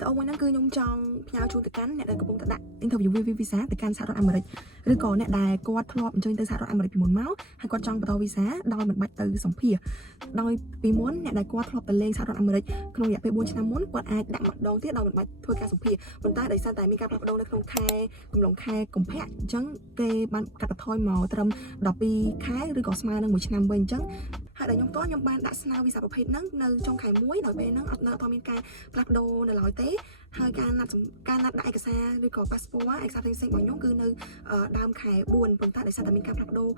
វីដេអូមួយហ្នឹងគឺខ្ញុំចង់ផ្ញើជូនទៅកាន់អ្នកដែលកំពុងតែដាក់ interview visa ទៅកាន់សហរដ្ឋអាមេរិកឬក៏អ្នកដែលគាត់ធ្លាប់អញ្ជើញទៅសហរដ្ឋអាមេរិកពីមុនមកហើយគាត់ចង់បន្ត visa ដោយមិនបាច់ទៅសម្ភារដោយពីមុនអ្នកដែលគាត់ធ្លាប់ទៅលេងសហរដ្ឋអាមេរិកក្នុងរយៈពេល4ឆ្នាំមុនគាត់អាចដាក់ម្ដងទៀតដោយមិនបាច់ធ្វើការសម្ភារប៉ុន្តែដោយសារតែមានការផ្លាស់ប្ដូរនៅក្នុងខែកំឡុងខែកុម្ភៈអញ្ចឹងគេបានកាត់បន្ថយមកត្រឹម12ខែឬក៏ស្មើនឹង1ឆ្នាំវិញអញ្ចឹងហើយដែលខ្ញុំបានដាក់ស្នើវីសាប្រភេទហ្នឹងនៅចុងខែ1ដោយពេលហ្នឹងអត់មានការផ្លាស់ប្ដូរនៅឡើយទេហើយការណាត់ដាក់ឯកសារឬក៏ passport ឯកសារផ្សេងៗរបស់ខ្ញុំគឺនៅដើមខែ4ប៉ុន្តែដោយសារតែមានការផ្លាស់ប្ដូរ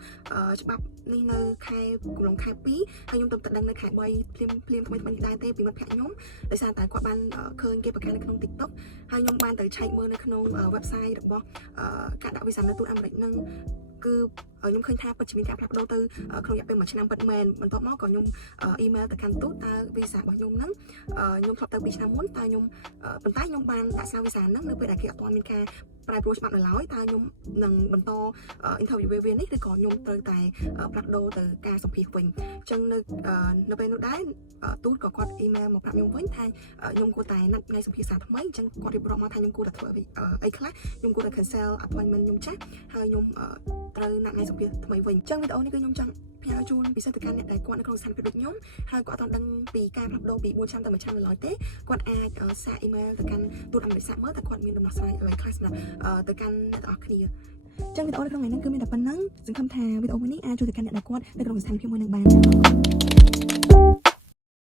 ច្បាប់នេះនៅខែកំឡុងខែ2ហើយខ្ញុំទៅដឹងនៅខែ3ភ្លាមថ្មីដែរទេពីមិត្តភក្តិខ្ញុំដោយសារតែគាត់បានឃើញគេប្រកាសនៅក្នុង TikTok ហើយខ្ញុំបានទៅឆែកមើលនៅក្នុង website របស់ការដាក់វីសានៅទូតអាមេរិកហ្នឹងគឺខ្ញុំឃើញថាពិតជាមានការផ្លាស់ប្ដូរទៅក្នុងរយៈពេល1ឆ្នាំពិតមែនបន្ទាប់មកក៏ខ្ញុំអ៊ីមែលទៅកាន់ទូតតើវីសារបស់ខ្ញុំហ្នឹងខ្ញុំធ្លាប់ទៅ2ឆ្នាំមុនតើខ្ញុំប៉ុន្តែខ្ញុំបានដាក់ស្នើវីសាហ្នឹងនៅពេលដែលគេអត់ទាន់មានការប្រែប្រួលច្បាប់នៅឡើយតើខ្ញុំនឹងបន្ត interview វានេះឬក៏ខ្ញុំត្រូវតែផ្លាស់ប្ដូរទៅការសម្ភាសវិញអញ្ចឹងនៅពេលនោះដែរទូតក៏គាត់អ៊ីមែលមកប្រាប់ខ្ញុំវិញថាខ្ញុំគួរតែណាត់ថ្ងៃសម្ភាសថ្មីអញ្ចឹងគាត់រៀបរាប់មកថាខ្ញុំគួរតែធ្វើអីខ្លះខ្ញុំគួរតែ cancel appointment ខ្ញុំចាស់ហើយខ្ញុំត្រូវណាត់ថ្ងៃសម្ភាសថ្មីវិញអញ្ចឹងវីដេអូនេះគឺខ្ញុំចង់ផ្ញើជូនពិសេសទៅកាន់អ្នកដែលគាត់នៅក្នុងស្ថានភាពដូចខ្ញុំហើយគាត់អត់ដឹងពីការផ្លាស់ប្ដូរពី4ឆ្នាំទៅ1ឆ្នាំនៅឡើយទេគាត់អាចសារអ៊ីមែលទៅកាន់ទូតអាមេរិកសាក់មើលតែគាត់មានដំណោះស្រាយអ្វីខ្លះសម្រាប់ទៅកាន់អ្នកទាំងអស់គ្នាចឹងវីដេអូនៅក្នុងថ្ងៃនេះគឺមានតែប៉ុណ្្នឹងសង្ឃឹមថាវីដេអូមួយនេះអាចជួយទៅកាន់អ្នកដែលគាត់នៅក្នុងស្ថានភាពមួយនឹងបាន